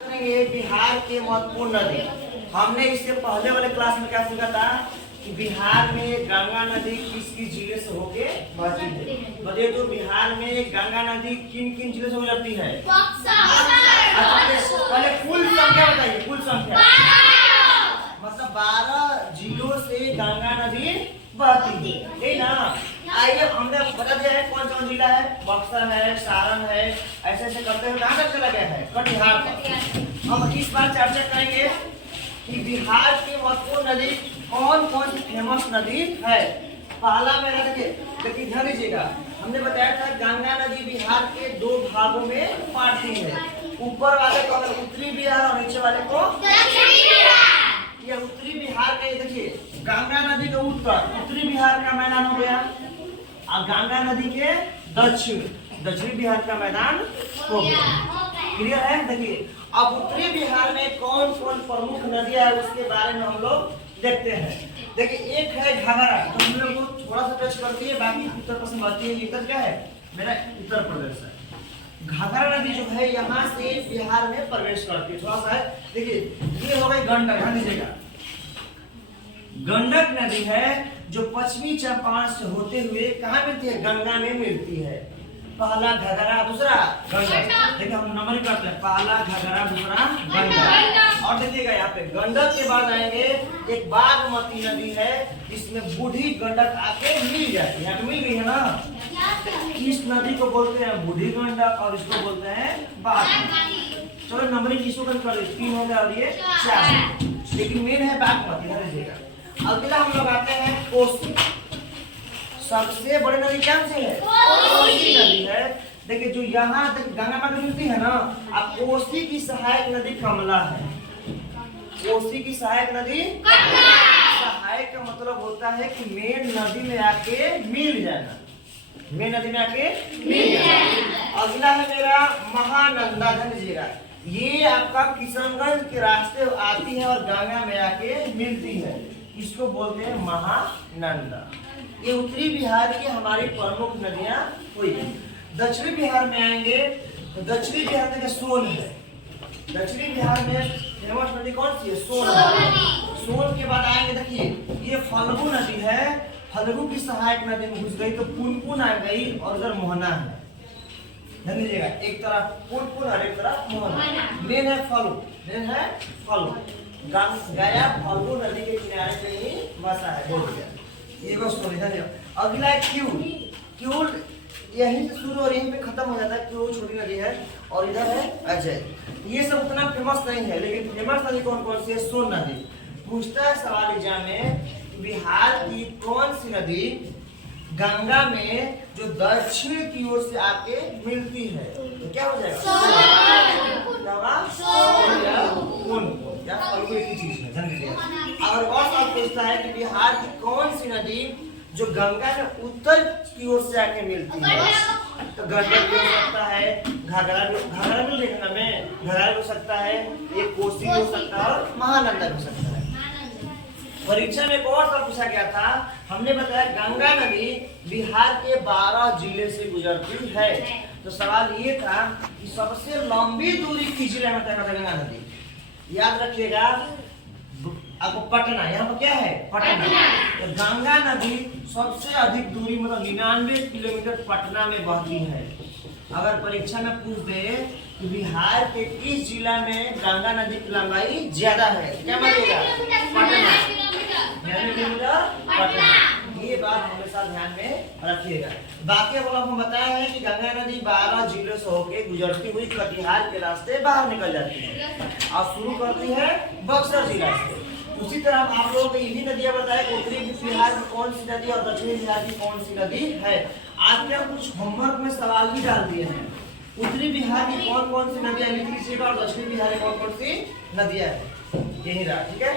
ये बिहार के महत्वपूर्ण नदी। हमने इससे पहले वाले क्लास में क्या सीखा था कि बिहार में गंगा नदी किस किस जिले से होके बहती है। बताइए तो बिहार में गंगा नदी किन किन जिले से गुजरती है? पहले कुल संख्या बताइए, कुल संख्या मतलब 12 जिलों से गंगा नदी बहती है ना। आइए हमने बता दिया है कौन कौन जिला है, बक्सर है, सारण है, ऐसे ऐसे करते हुए कहाँ तक चला गया है, कटिहार तक। हम इस बार चर्चा करेंगे कि बिहार की महत्वपूर्ण नदी कौन कौन सी फेमस नदी है। पहला मेरा देखिए ध्यान दीजिएगा, हमने बताया था गंगा नदी बिहार के दो भागों में बांटती है। ऊपर वाले को उत्तरी बिहार और नीचे वाले को दक्षिणी बिहार। ये उत्तरी बिहार का देखिए गंगा नदी के उत्तरी बिहार का मैदान हो गया और गंगा नदी के दक्षिणी बिहार का मैदान हो गया। क्लियर है? देखिए अब उत्तरी बिहार में कौन कौन प्रमुख नदियां है उसके बारे में हम लोग देखते हैं। देखिए एक है घाघरा, तो हम लोग को थोड़ा सा टच करती है, बाकी उत्तर प्रदेश बढ़ती है। इधर क्या है मेरा उत्तर प्रदेश है। घाघरा नदी जो है यहाँ से बिहार में प्रवेश करती है। थोड़ा सा है देखिए, ये हो गई गंडक। ध्यान दीजिएगा, गंडक नदी है जो पश्चिमी चंपारण से होते हुए कहाँ मिलती है? गंगा में मिलती है। पहला घाघरा, दूसरा गंडक। देखिए हम नंबर करते हैं, पहला घाघरा, दूसरा गंडक। और देखिएगा यहाँ पे गंडक के बाद आएंगे एक बागमती नदी है, इसमें बूढ़ी गंडक आके मिल जाती है। मिल गई है ना। इस नदी को बोलते हैं बूढ़ी गंडक और इसको बोलते हैं बागमती। चलो नंबरिंग इसको कर 3 हो गया और ये 4, लेकिन मेन है बागमती। अगला हम लोग आते हैं कोसी। सबसे बड़ी नदी कौन सी है? कोसी नदी है। देखिए जो यहाँ तक गंगा माँ मिलती है ना, अब कोसी की सहायक नदी कमला है। कोसी की सहायक नदी सहायक का मतलब होता है कि मेन नदी में आके मिल जाना, मेन नदी में आके मिल जाना। अगला है मेरा महानंदा। ध्यान दीजिएगा, ये आपका किशनगंज के रास्ते आती है और गंगा में आके मिलती है, इसको बोलते हैं महानंदा। ये उत्तरी बिहार की हमारी प्रमुख नदियां हुई। दक्षिणी बिहार में आएंगे तो दक्षिणी बिहार में सोन है। दक्षिणी बिहार में फेमस नदी कौन सी है? सोन। सोन के बाद आएंगे, देखिए ये फल्गु नदी है। फल्गु की सहायक नदी में घुस गई तो पुनपुन आ गई और उधर मोहना है। ध्यान दीजिएगा, एक तरफ पुनपुन और एक तरफ मोहना। मेन है फल्गु, मेन है फल्गु। गया फल्गु नदी के किनारे पे ही बसा है। बोल गया ये बस स्टोरी है। अगला है क्यूल। क्यूल यहीं से शुरू और यहीं पे खत्म हो जाता है। क्यूल छोटी नदी है और इधर है अजय। ये सब उतना फेमस नहीं है, लेकिन फेमस नदी कौन कौन सी है? सोन नदी। पूछता है सवाल एग्जाम में, बिहार की कौन सी नदी गंगा में जो दक्षिण की ओर से आके मिलती है? तो क्या हो जाएगा? और सवाल पूछता है कि बिहार की कौन सी नदी जो गंगा में उत्तर की ओर से आके मिलती है? तो गंडक भी हो सकता है, घाघरा भी देखना में घाघरा भी हो सकता है, ये कोसी भी हो सकता है और महानंदा भी हो सकता है। परीक्षा में एक और सवाल पूछा गया था, हमने बताया गंगा नदी बिहार के 12 जिले से गुजरती है। तो सवाल ये था कि सबसे लंबी दूरी किस जिले में तय करता है गंगा नदी? याद रखिएगा आपको पटना, यहाँ पर क्या है? पटना। तो गंगा नदी सबसे अधिक दूरी मतलब 99 किलोमीटर पटना में बहती है। अगर परीक्षा में पूछ दे कि बिहार के किस जिला में गंगा नदी की लंबाई ज्यादा है, क्या मानिएगा? पटना। पटना। ये बात हमेशा ध्यान में रखिएगा। बाकी अब हम बताए हैं कि गंगा नदी 12 जिलों से होकर गुजरती हुई कटिहार के रास्ते बाहर निकल जाती है और शुरू करती है बक्सर जिला से। उसी तरह आप लोगों को यही नदियां बताए, उत्तरी बिहार में कौन सी नदी और दक्षिणी बिहार की कौन सी नदी है। आज के कुछ होमवर्क में सवाल भी डाल दिए हैं। उत्तरी बिहार की कौन कौन सी नदियां लिख लीजिएगा और दक्षिणी बिहार की कौन कौन सी नदियां है, यही रहा। ठीक है।